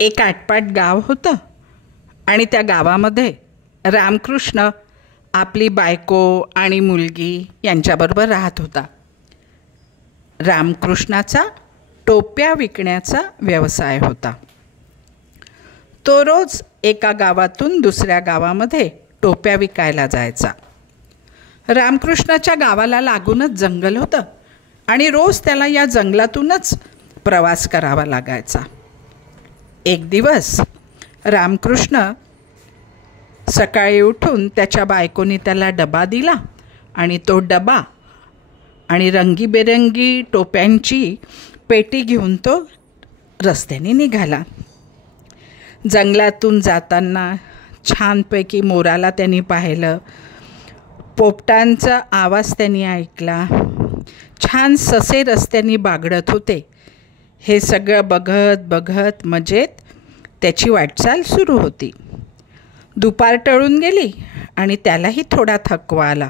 एक आटपाट गाव होतं आणि त्या गावामध्ये रामकृष्ण आपली बायको आणि मुलगी यांच्याबरोबर राहत होता. रामकृष्णाचा टोप्या विकण्याचा व्यवसाय होता. तो रोज एका गावातून दुसऱ्या गावामध्ये टोप्या विकायला जायचा. रामकृष्णाच्या गावाला लागूनच जंगल होतं आणि रोज त्याला या जंगलातूनच प्रवास करावा लागायचा. एक दिवस रामकृष्ण सकाळी उठून त्याच्या बायकोनी त्याला डबा दिला आणि तो डबा आणि रंगीबेरंगी टोप्यांची पेटी घेऊन तो रस्त्याने निघाला. जंगलातून जाताना छानपैकी मोराला त्यांनी पाहिलं, पोपटांचा आवाज त्यांनी ऐकला, छान ससे रस्त्याने बागडत होते. हे सगळं बघत बघत मजेत त्याची वाटचाल सुरू होती. दुपार टळून गेली आणि त्यालाही थोडा थकवा आला,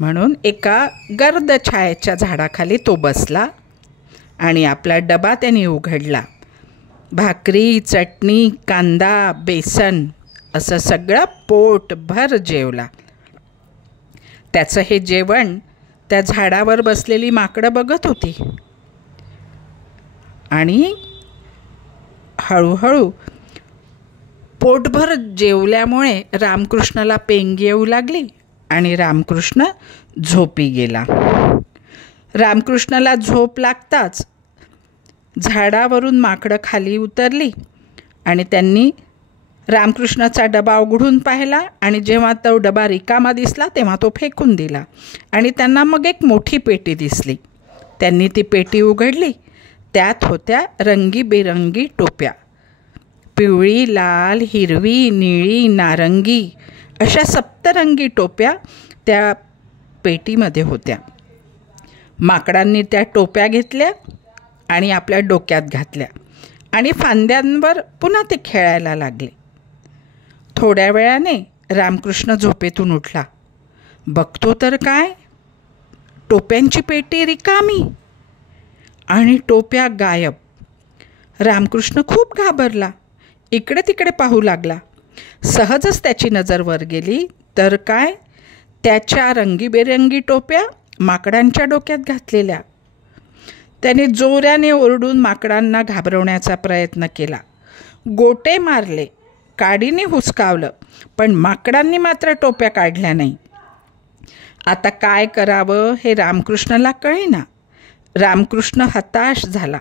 म्हणून एका गर्द छायेच्या झाडाखाली तो बसला आणि आपला डबा त्याने उघडला. भाकरी, चटणी, कांदा, बेसन असं सगळं पोटभर जेवला. त्याचं हे जेवण त्या झाडावर बसलेली माकडं बघत होती आणि हळूहळू पोटभर जेवल्यामुळे रामकृष्णाला पेंगी येऊ लागली आणि रामकृष्ण झोपी गेला. रामकृष्णाला झोप लागताच झाडावरून माकडं खाली उतरली आणि त्यांनी रामकृष्णाचा डबा उघडून पाहिला आणि जेव्हा तो डबा रिकामा दिसला तेव्हा तो फेकून दिला आणि त्यांना मग एक मोठी पेटी दिसली. त्यांनी ती पेटी उघडली. त्यात होत्या रंगीबेरंगी टोप्या. पिवळी, लाल, हिरवी, निळी, नारंगी अशा सप्तरंगी टोप्या त्या पेटीमध्ये होत्या. माकडांनी त्या टोप्या घेतल्या आणि आपल्या डोक्यात घातल्या आणि फांद्यांवर पुन्हा ते खेळायला लागले. थोड्या वेळाने रामकृष्ण झोपेतून उठला. बघतो तर काय, टोप्यांची पेटी रिकामी आणि टोप्या गायब. रामकृष्ण खूप घाबरला. इकडे तिकडे पाहू लागला. सहजच त्याची नजर वर गेली तर काय, त्याच्या रंगीबेरंगी टोप्या माकडांच्या डोक्यात घातलेल्या. त्याने जोराने ओरडून माकडांना घाबरवण्याचा प्रयत्न केला. गोटे मारले, काडीने हुसकावलं, पण माकडांनी मात्र टोप्या काढल्या नाही. आता काय करावं हे रामकृष्णाला कळेना. रामकृष्ण हताश झाला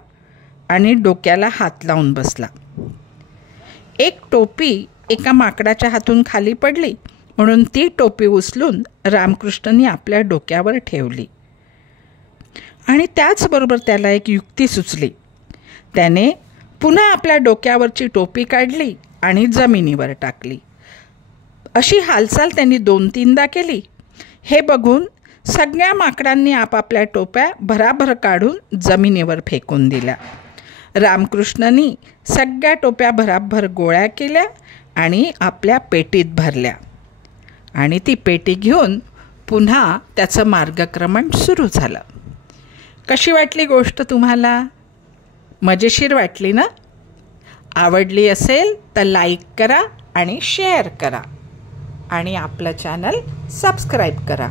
आणि डोक्याला हात लावून बसला. एक टोपी एका माकडाच्या हातून खाली पडली, म्हणून ती टोपी उचलून रामकृष्णांनी आपल्या डोक्यावर ठेवली. आणि त्याचबरोबर त्याला एक युक्ती सुचली. त्याने पुन्हा आपल्या डोक्यावरची टोपी काढली आणि जमिनीवर टाकली. अशी हालचाल त्यांनी 2-3दा केली. हे बघून सगळ्या माकडांनी आपापल्या टोप्या भराभर काढून जमिनीवर फेकून दिल्या. रामकृष्णांनी सगळ्या टोप्या भराभर गोळा केल्या आणि आपल्या पेटीत भरल्या आणि ती पेटी घेऊन पुन्हा त्याचं मार्गक्रमण सुरू झालं. कशी वाटली गोष्ट तुम्हाला? मजेशीर वाटली ना? आवडली असेल तर लाईक करा आणि शेअर करा आणि आपलं चॅनल सबस्क्राईब करा.